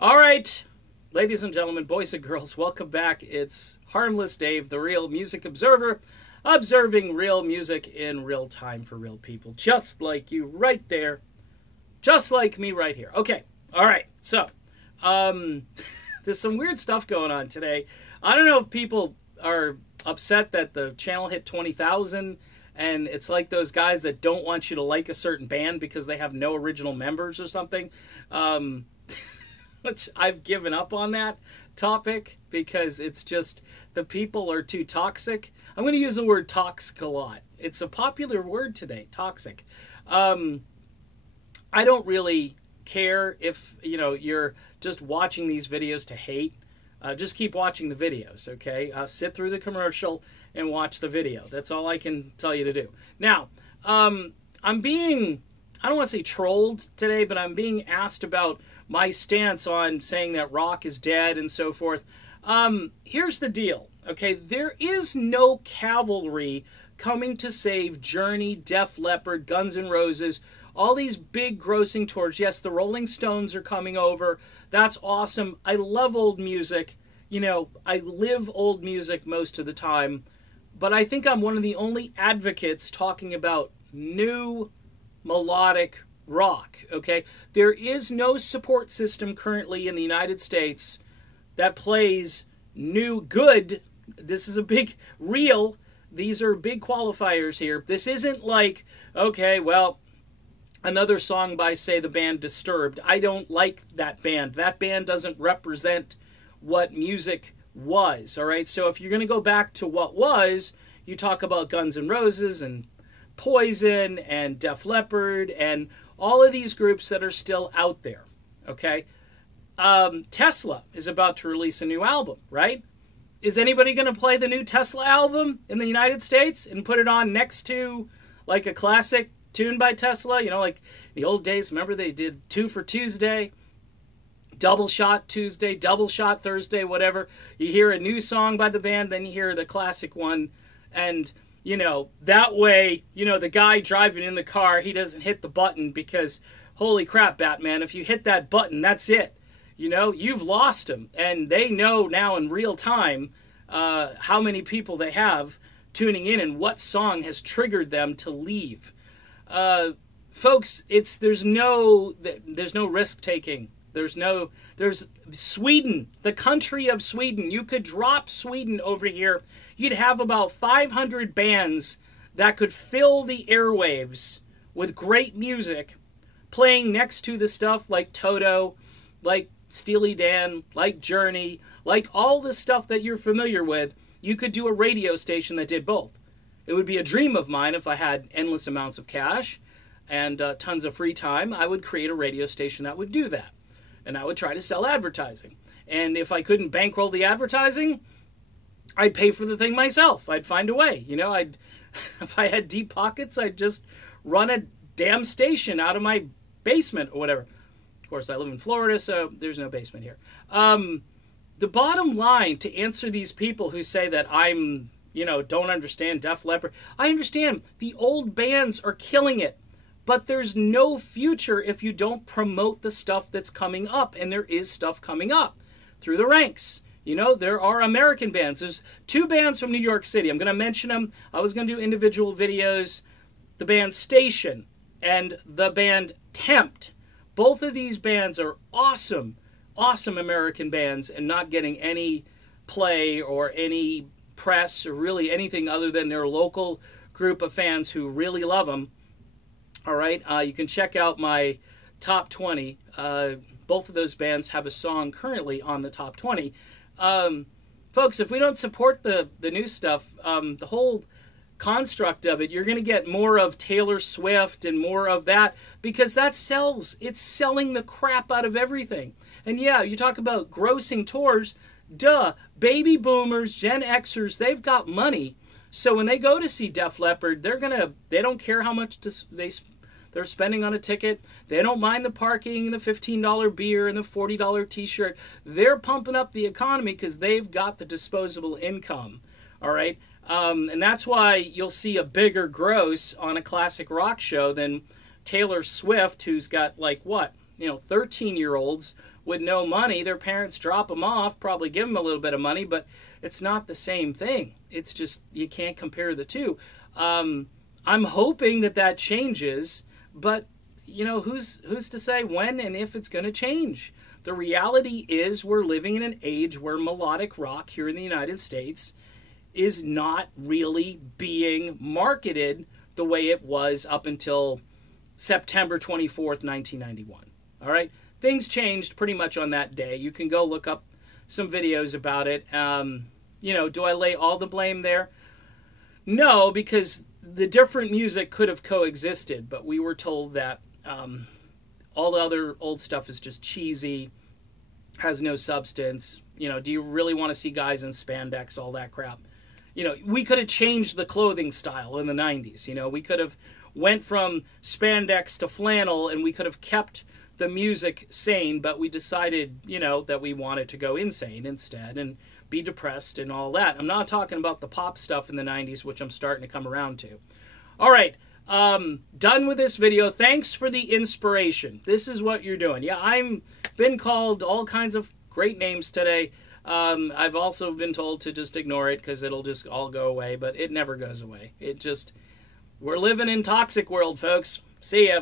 All right, ladies and gentlemen, boys and girls, welcome back. It's Harmless Dave, the real music observer, observing real music in real time for real people, just like you right there, just like me right here. Okay, all right, so there's some weird stuff going on today. I don't know if people are upset that the channel hit 20,000, and it's like those guys that don't want you to like a certain band because they have no original members or something. Which I've given up on that topic because it's just the people are too toxic. I'm going to use the word toxic a lot. It's a popular word today, toxic. I don't really care if, you're just watching these videos to hate. Just keep watching the videos, okay? Sit through the commercial and watch the video. That's all I can tell you to do. Now, I'm being, I don't want to say trolled today, but I'm being asked about my stance on saying that rock is dead and so forth. Here's the deal, okay? There is no cavalry coming to save Journey, Def Leppard, Guns N' Roses, all these big grossing tours. Yes, the Rolling Stones are coming over. That's awesome. I love old music. I live old music most of the time. But I think I'm one of the only advocates talking about new melodic rock, okay? There is no support system currently in the United States that plays new good. This is a big real. These are big qualifiers here. This isn't like, okay, well, another song by, say, the band Disturbed. I don't like that band. That band doesn't represent what music was, all right? So if you're going to go back to what was, you talk about Guns N' Roses and Poison and Def Leppard and all of these groups that are still out there, okay? Tesla is about to release a new album, right? Is anybody going to play the new Tesla album in the United States and put it on next to like a classic tune by Tesla? Like the old days, remember they did 2 for Tuesday, Double Shot Tuesday, Double Shot Thursday, whatever. You hear a new song by the band, then you hear the classic one, and that way, the guy driving in the car, he doesn't hit the button because, holy crap, Batman, if you hit that button, that's it. You've lost him. And they know now in real time how many people they have tuning in and what song has triggered them to leave. Folks, there's no risk-taking. There's Sweden, the country of Sweden. You could drop Sweden over here. You'd have about 500 bands that could fill the airwaves with great music playing next to the stuff like Toto, like Steely Dan, like Journey, like all the stuff that you're familiar with. You could do a radio station that did both. It would be a dream of mine if I had endless amounts of cash and tons of free time. I would create a radio station that would do that. And I would try to sell advertising. And if I couldn't bankroll the advertising, I'd pay for the thing myself. I'd find a way. If I had deep pockets, I'd just run a damn station out of my basement or whatever. Of course, I live in Florida, so there's no basement here. The bottom line, to answer these people who say that I'm, don't understand Def Leppard, I understand the old bands are killing it. But there's no future if you don't promote the stuff that's coming up. And there is stuff coming up through the ranks. There are American bands. There's 2 bands from New York City. I'm going to mention them. I was going to do individual videos. The band Station and the band Tempt. Both of these bands are awesome, awesome American bands and not getting any play or any press or really anything other than their local group of fans who really love them. All right, you can check out my top 20. Both of those bands have a song currently on the top 20. Folks, if we don't support the new stuff, the whole construct of it, you're going to get more of Taylor Swift and more of that because that sells. It's selling the crap out of everything. And yeah, you talk about grossing tours. Duh, baby boomers, Gen Xers, they've got money. So when they go to see Def Leppard, they don't care how much they're spending on a ticket. They don't mind the parking, the $15 beer, and the $40 t-shirt. They're pumping up the economy because they've got the disposable income. All right? And that's why you'll see a bigger gross on a classic rock show than Taylor Swift, who's got 13-year-olds with no money. Their parents drop them off, probably give them a little bit of money, but it's not the same thing. It's just, you can't compare the two. I'm hoping that changes, but you know, who's to say when and if it's going to change? The reality is we're living in an age where melodic rock here in the United States is not really being marketed the way it was up until September 24th, 1991. All right? Things changed pretty much on that day. You can go look up some videos about it. You know, do I lay all the blame there? No, because the different music could have coexisted, but we were told that all the other old stuff is just cheesy, has no substance. You know, do you really want to see guys in spandex, all that crap? You know, we could have changed the clothing style in the 90s. You know, we could have went from spandex to flannel, and we could have kept the music sane, but we decided, you know, that we wanted to go insane instead and be depressed and all that. I'm not talking about the pop stuff in the 90s, which I'm starting to come around to. All right, done with this video. Thanks for the inspiration. This is what you're doing. Yeah, I've been called all kinds of great names today. I've also been told to just ignore it because it'll just all go away, but it never goes away. It just, we're living in toxic world, folks. See ya.